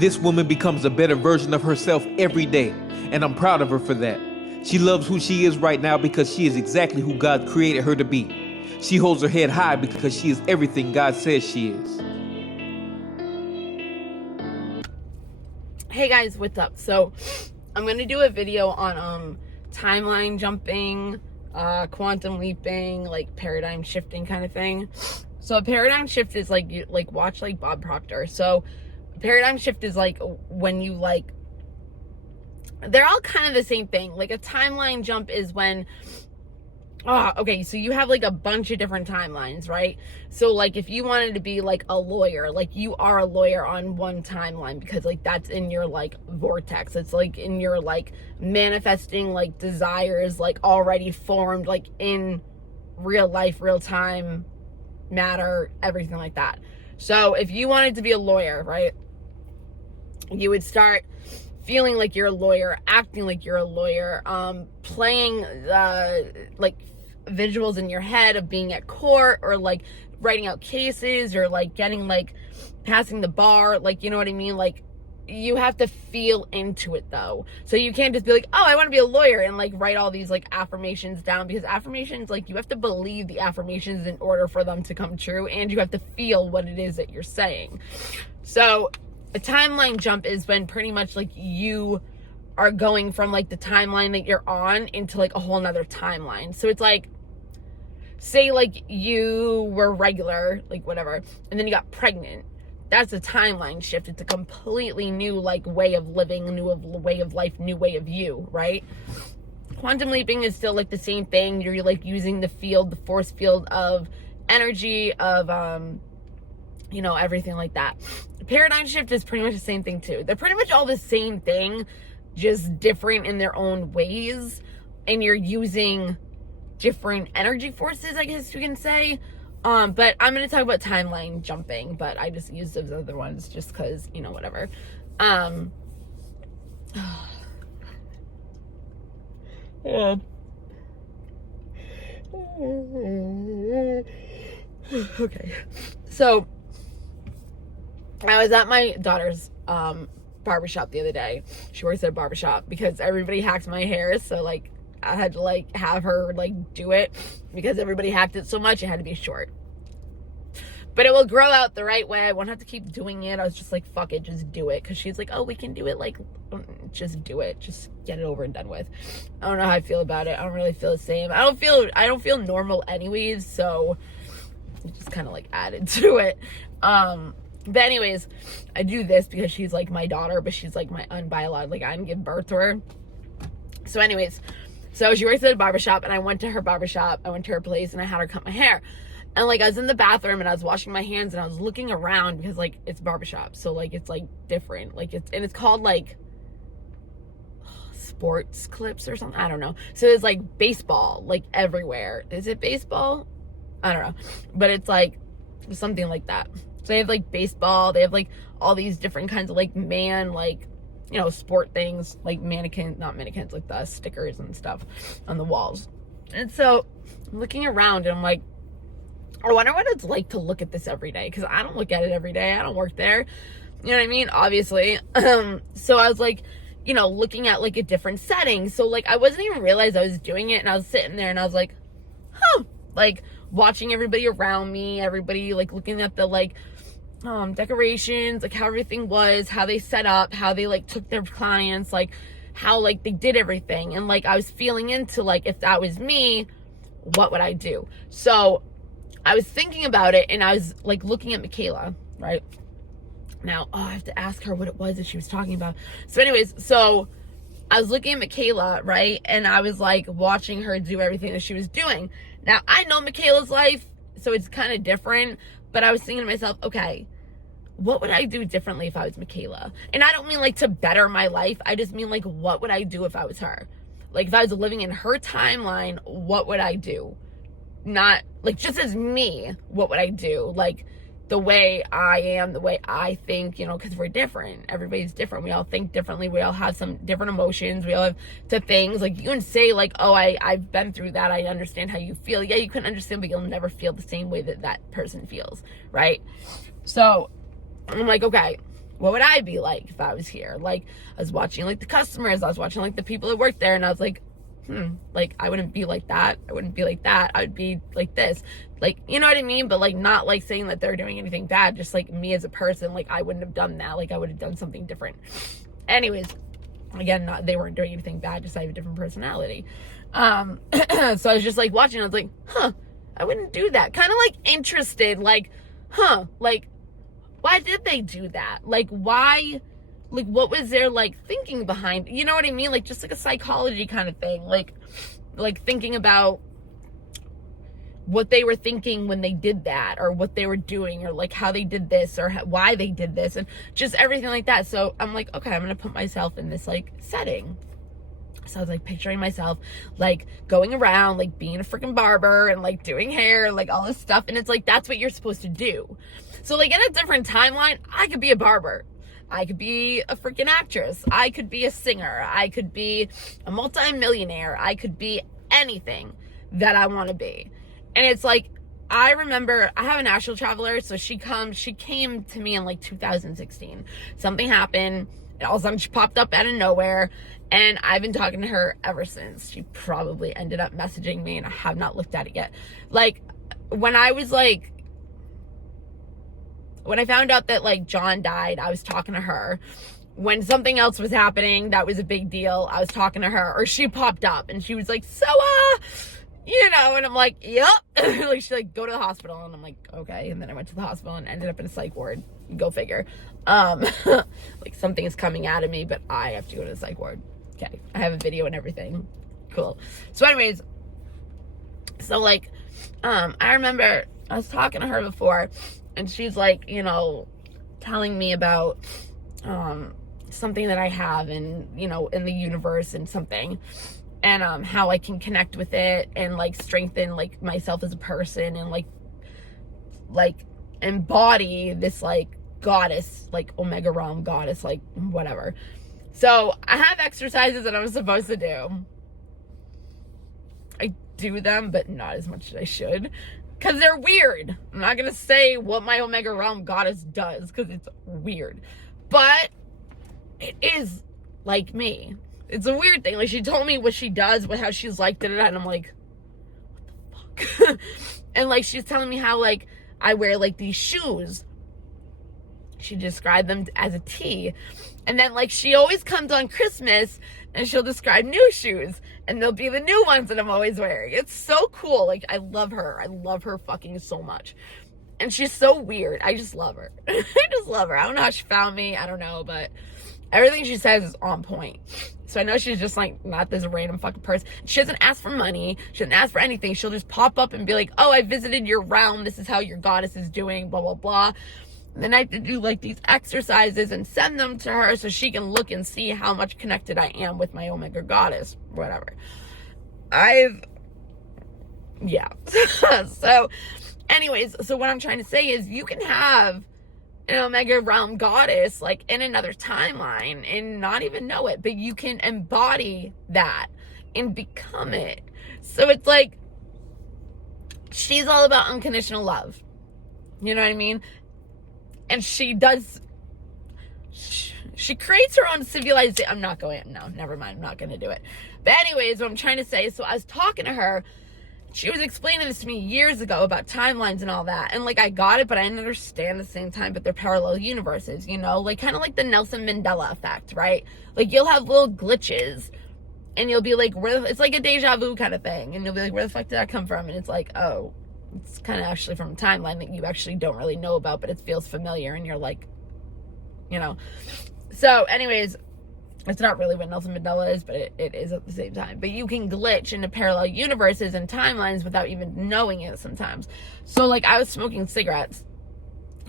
This woman becomes a better version of herself every day, and I'm proud of her for that. She loves who she is right now because she is exactly who God created her to be. She holds her head high because she is everything God says she is. Hey guys, what's up? So I'm gonna do a video on timeline jumping, quantum leaping, like paradigm shifting kind of thing. So a paradigm shift is like, you like watch like Bob Proctor. So a paradigm shift is like when you like, they're all kind of the same thing. Like a timeline jump is when, okay, so you have like a bunch of different timelines, right? So like if you wanted to be like a lawyer, like you are a lawyer on one timeline because like that's in your like vortex. It's like in your like manifesting like desires like already formed like in real life, real time matter, everything like that. So if you wanted to be a lawyer, right, you would start feeling like you're a lawyer, acting like you're a lawyer, playing like visuals in your head of being at court or like writing out cases or like getting like passing the bar, like, you know what I mean? Like you have to feel into it though. So you can't just be like, oh, I want to be a lawyer and like write all these like affirmations down, because affirmations, like you have to believe the affirmations in order for them to come true, and you have to feel what it is that you're saying. So a timeline jump is when pretty much like you are going from like the timeline that you're on into like a whole nother timeline. So it's like, say like you were regular, like whatever, and then you got pregnant. That's a timeline shift. It's a completely new like way of living, new way of life, new way of you, right? Quantum leaping is still like the same thing. You're like using the field, the force field of energy, of you know, everything like that. Paradigm shift is pretty much the same thing too. They're pretty much all the same thing, just different in their own ways, and you're using different energy forces, I guess you can say. But I'm going to talk about timeline jumping, but I just used those other ones just because, you know, whatever. Yeah. Okay. So I was at my daughter's barbershop the other day. She works at a barbershop because everybody hacks my hair, so like I had to like have her like do it because everybody hacked it so much it had to be short. But it will grow out the right way. I won't have to keep doing it. I was just like, fuck it, just do it. Because she's like, oh, we can do it. Like, just do it. Just get it over and done with. I don't know how I feel about it. I don't really feel the same. I don't feel normal anyways. So it just kind of like added to it. But anyways, I do this because she's like my daughter, but she's like my unbiological. Like I didn't give birth to her. So anyways, so she works at a barbershop, and I went to her barbershop. I went to her place, and I had her cut my hair. And like I was in the bathroom and I was washing my hands and I was looking around because like it's barbershop, so like it's like different, like it's called like sports clips or something, I don't know. So there's like baseball like everywhere. Is it baseball? I don't know, but it's like something like that. So they have like baseball, they have like all these different kinds of like like, you know, sport things, like not mannequins, like the stickers and stuff on the walls. And so I'm looking around and I'm like, I wonder what it's like to look at this every day, because I don't look at it every day. I don't work there. You know what I mean? Obviously. So I was like, you know, looking at like a different setting. So like I wasn't even realize I was doing it, and I was sitting there and I was like, huh, like watching everybody around me, everybody like looking at the like decorations, like how everything was, how they set up, how they like took their clients, like how like they did everything. And like I was feeling into like, if that was me, what would I do? So I was thinking about it, and I was like looking at Michaela, right? Now, I have to ask her what it was that she was talking about. So anyways, so I was looking at Michaela, right? And I was like watching her do everything that she was doing. Now, I know Michaela's life, so it's kind of different, but I was thinking to myself, okay, what would I do differently if I was Michaela? And I don't mean like to better my life. I just mean like, what would I do if I was her? Like if I was living in her timeline, what would I do? Not like just as me, what would I do? Like the way I am, the way I think, you know, because we're different. Everybody's different. We all think differently. We all have some different emotions. We all have to things. Like you can say like, oh, I've been through that. I understand how you feel. Yeah, you can understand, but you'll never feel the same way that that person feels, right? So I'm like, okay, What would I be like if I was here? Like, I was watching like the customers, I was watching like the people that work there, and I was like, like, I wouldn't be like that. I wouldn't be like that. I would be like this. Like, you know what I mean? But like, not like saying that they're doing anything bad, just like me as a person, like I wouldn't have done that. Like I would have done something different. Anyways, again, they weren't doing anything bad, just I have a different personality. So I was just like watching, I was like, I wouldn't do that. Kind of like interested, like, like, why did they do that? Like, why, like, what was their, like, thinking behind, you know what I mean? Like, just like a psychology kind of thing. Like thinking about what they were thinking when they did that, or what they were doing, or like how they did this, or why they did this, and just everything like that. So I'm like, okay, I'm gonna put myself in this like setting. So I was like picturing myself like going around, like being a freaking barber and like doing hair and like all this stuff. And it's like, that's what you're supposed to do. So like in a different timeline, I could be a barber. I could be a freaking actress. I could be a singer. I could be a multi-millionaire. I could be anything that I want to be. And it's like, I remember I have an astral traveler. So she came to me in like 2016. Something happened. And all of a sudden she popped up out of nowhere. And I've been talking to her ever since. She probably ended up messaging me and I have not looked at it yet. Like, when I found out that like John died, I was talking to her. When something else was happening that was a big deal, I was talking to her. Or she popped up and she was like, so, you know, and I'm like, yep. Like, she's like, go to the hospital. And I'm like, okay. And then I went to the hospital and ended up in a psych ward. Go figure. Like, something is coming out of me, but I have to go to the psych ward. Okay, I have a video and everything. Cool. So anyways, so like, I remember I was talking to her before, and she's like, you know, telling me about something that I have in, you know, in the universe and something, and how I can connect with it and like strengthen like myself as a person and like embody this like goddess, like Omega realm goddess, like whatever. So I have exercises that I'm supposed to do. I do them, but not as much as I should, because they're weird. I'm not gonna say what my Omega realm goddess does because it's weird, but it is like me. It's a weird thing. Like, she told me what she does, with how she's like, and I'm like, what the fuck? And like, she's telling me how like I wear like these shoes. She described them as a T. And then like, she always comes on Christmas and she'll describe new shoes, and they'll be the new ones that I'm always wearing. It's so cool. Like, I love her. I love her fucking so much. And she's so weird. I just love her. I just love her. I don't know how she found me. I don't know, but everything she says is on point. So I know she's just like not this random fucking person. She doesn't ask for money. She doesn't ask for anything. She'll just pop up and be like, oh, I visited your realm. This is how your goddess is doing, blah, blah, blah. And then I have to do like these exercises and send them to her so she can look and see how much connected I am with my Omega goddess, whatever. Yeah. So anyways, so what I'm trying to say is, you can have an Omega realm goddess like in another timeline and not even know it, but you can embody that and become it. So it's like, she's all about unconditional love. You know what I mean? And she creates her own civilization. No, never mind. I'm not going to do it. But anyways, what I'm trying to say is, so I was talking to her. She was explaining this to me years ago about timelines and all that. And like, I got it, but I didn't understand at the same time, but they're parallel universes, you know, like kind of like the Nelson Mandela effect, right? Like, you'll have little glitches and you'll be like, it's like a deja vu kind of thing. And you'll be like, where the fuck did that come from? And it's like, oh, it's kind of actually from a timeline that you actually don't really know about, but it feels familiar. And you're like, you know, so anyways, it's not really what Nelson Mandela is, but it is at the same time. But you can glitch into parallel universes and timelines without even knowing it sometimes. So like, I was smoking cigarettes,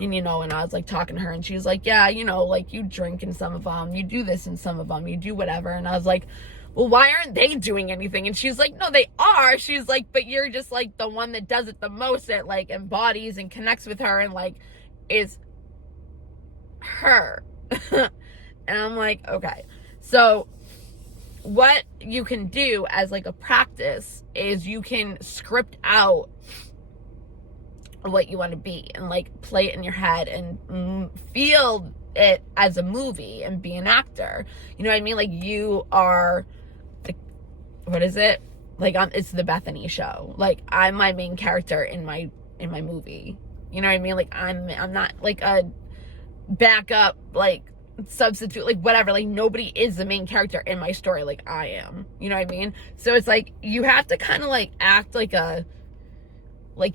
and you know, and I was like talking to her, and she was like, yeah, you know, like, you drink in some of them, you do this in some of them, you do whatever. And I was like, well, why aren't they doing anything? And she's like, no, they are. She's like, but you're just like the one that does it the most, that like embodies and connects with her and like is her. And I'm like, okay. So what you can do as like a practice is, you can script out what you want to be, and like play it in your head and feel it as a movie and be an actor. You know what I mean? Like you are the, what is it? Like it's the Bethany show. Like I'm my main character in my movie. You know what I mean? Like I'm not like a backup, like substitute, like whatever. Like nobody is the main character in my story like I am. You know what I mean? So it's like you have to kind of like act like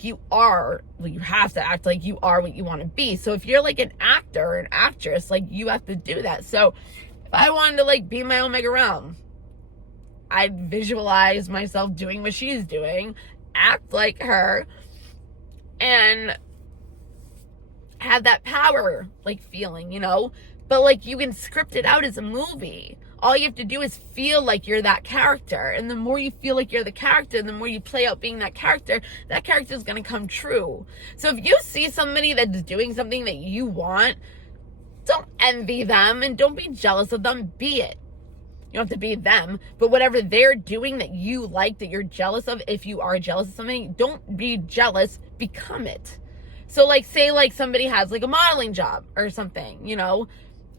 you are, well, you have to act like you are what you want to be. So if you're like an actor or an actress, like you have to do that. So if I wanted to like be my Omega Realm, I'd visualize myself doing what she's doing, act like her, and have that power like feeling, you know? But like you can script it out as a movie. All you have to do is feel like you're that character. And the more you feel like you're the character, the more you play out being that character is going to come true. So if you see somebody that's doing something that you want, don't envy them and don't be jealous of them. Be it. You don't have to be them, but whatever they're doing that you like, that you're jealous of, if you are jealous of something, don't be jealous, become it. So like say like somebody has like a modeling job or something, you know,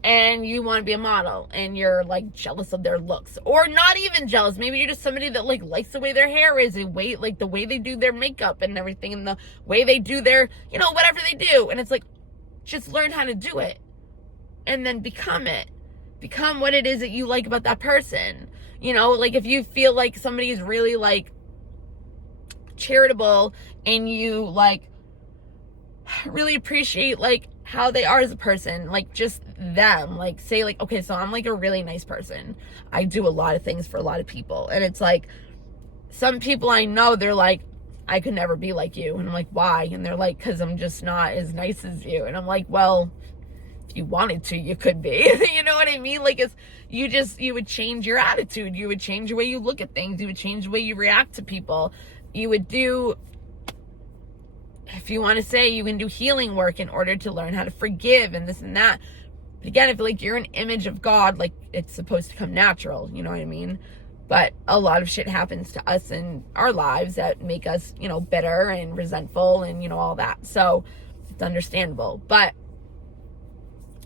and you want to be a model and you're like jealous of their looks, or not even jealous. Maybe you're just somebody that like likes the way their hair is, and like the way they do their makeup and everything, and the way they do their, you know, whatever they do. And it's like, just learn how to do it and then become it. Become what it is that you like about that person. You know, like if you feel like somebody is really like charitable and you like really appreciate like how they are as a person, like just them, like say like, okay, so I'm like a really nice person. I do a lot of things for a lot of people. And it's like, some people I know, they're like, I could never be like you. And I'm like, why? And they're like, because I'm just not as nice as you. And I'm like, well, if you wanted to, you could be. You know what I mean? Like it's, you would change your attitude. You would change the way you look at things. You would change the way you react to people. You would do, if you want to say, you can do healing work in order to learn how to forgive and this and that. But again, I feel like you're an image of God, like it's supposed to come natural, you know what I mean? But a lot of shit happens to us in our lives that make us, you know, bitter and resentful and, you know, all that. So it's understandable. But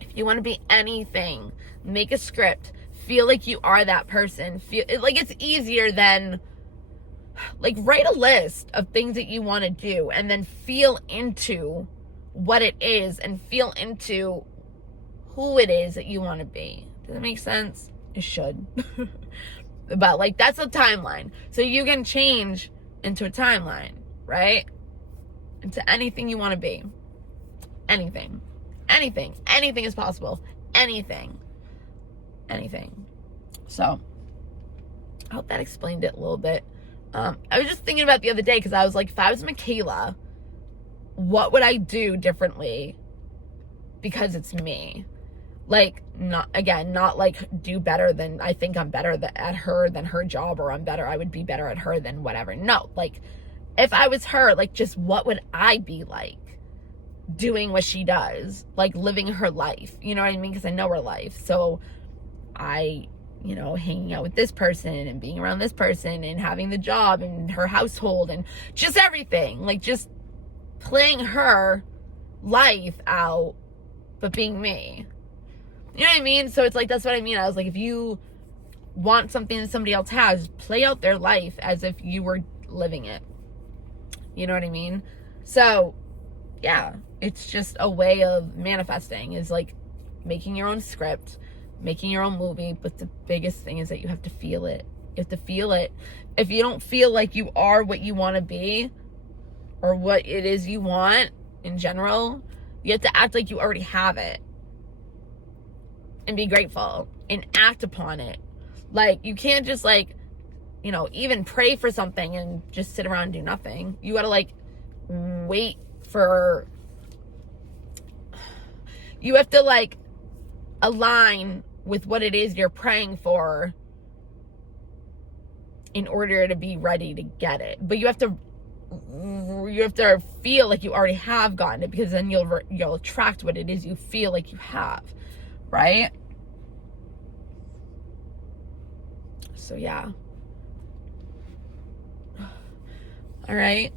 if you want to be anything, make a script, feel like you are that person. Feel like it's easier than, like, write a list of things that you want to do and then feel into what it is and feel into who it is that you want to be. Does that make sense? It should. But like, that's a timeline. So you can change into a timeline, right? Into anything you want to be. Anything is possible. Anything. So I hope that explained it a little bit. I was just thinking about it the other day, because I was like, if I was Michaela, what would I do differently? Because it's me. Like, not like do better than, I think I'm better at her than her job, or I would be better at her than whatever. No, like, if I was her, like, just what would I be like doing what she does, like living her life, you know what I mean? Because I know her life. So I, you know, hanging out with this person and being around this person and having the job and her household and just everything, like just playing her life out, but being me. You know what I mean? So it's like, that's what I mean. I was like, if you want something that somebody else has, play out their life as if you were living it. You know what I mean? So yeah, it's just a way of manifesting, is like making your own script, making your own movie. But the biggest thing is that you have to feel it. You have to feel it. If you don't feel like you are what you want to be, or what it is you want in general, you have to act like you already have it. And be grateful and act upon it. Like, you can't just like, you know, even pray for something and just sit around and do nothing. You gotta like wait for, you have to like align with what it is you're praying for in order to be ready to get it. But you have to feel like you already have gotten it, because then you'll attract what it is you feel like you have, right? So yeah. All right.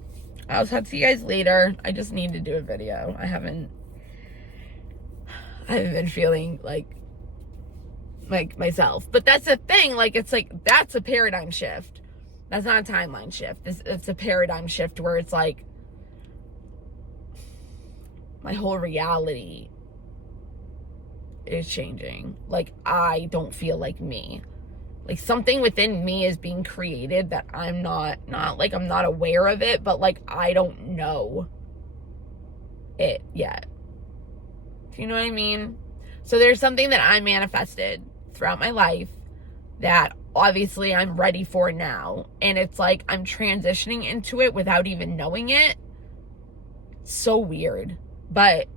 I'll talk to you guys later. I just need to do a video. I haven't been feeling like myself. But that's the thing. Like, it's like, that's a paradigm shift. That's not a timeline shift. It's a paradigm shift where it's like, my whole reality is changing. Like, I don't feel like me. Like, something within me is being created that I'm not like, I'm not aware of it, but like, I don't know it yet. Do you know what I mean? So there's something that I manifested throughout my life that obviously I'm ready for now. And it's like, I'm transitioning into it without even knowing it. It's so weird. But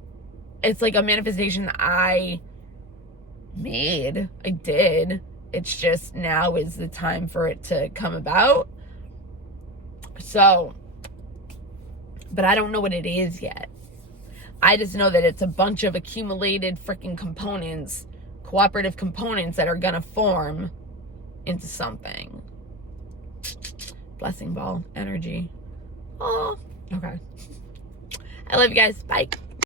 it's like a manifestation that I made. I did. It's just now is the time for it to come about. So, but I don't know what it is yet. I just know that it's a bunch of accumulated freaking components, cooperative components that are gonna form into something. Blessing ball energy. Oh, okay. I love you guys. Bye.